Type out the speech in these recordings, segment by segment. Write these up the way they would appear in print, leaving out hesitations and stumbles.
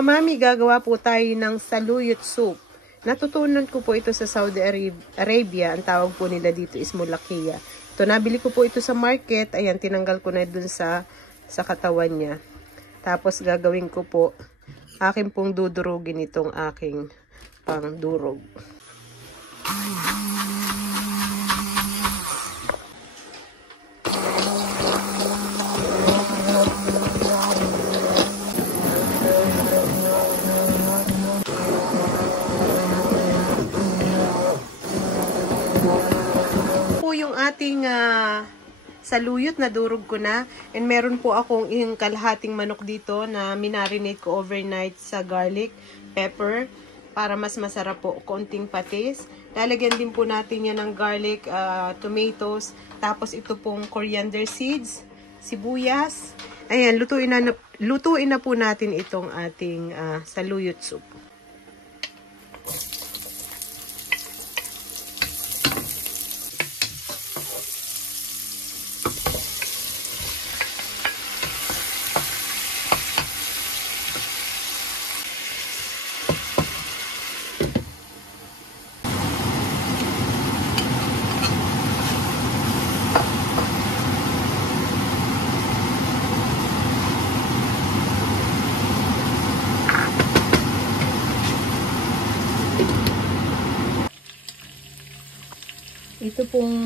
Mga mami, gagawa po tayo ng saluyot soup. Natutunan ko po ito sa Saudi Arabia. Ang tawag po nila dito is mulakiya. Ito, nabili ko po ito sa market. Ayan, tinanggal ko na dun sa katawan niya. Tapos gagawin ko po, akin pong dudurugin itong aking pangdurog. Yung ating saluyot na durog ko na, and meron po akong kalahating manok dito na minarinate ko overnight sa garlic, pepper para mas masarap po, konting patis. Lalagyan din po natin yan ng garlic, tomatoes, tapos ito pong coriander seeds, sibuyas. Ayan, lutuin na po natin itong ating saluyot soup. Ito pong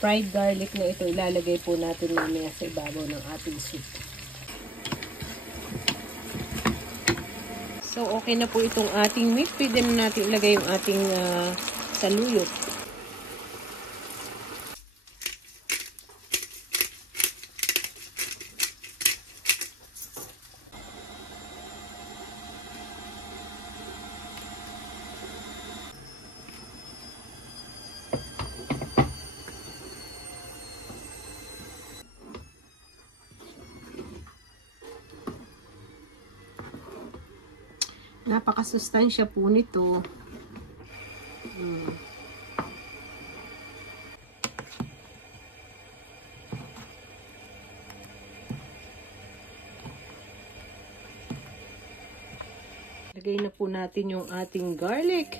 fried garlic na ito, ilalagay po natin mamaya sa ibabaw ng ating soup. So, okay na po itong ating meat. Pwede na natin ilagay yung ating saluyot. Napakasustansya po nito. Lagay na po natin yung ating garlic.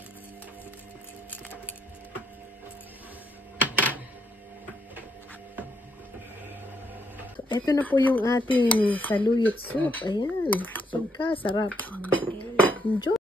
Ito na po yung ating saluyot soup. Ayan. Pagkasarap. Enjoy!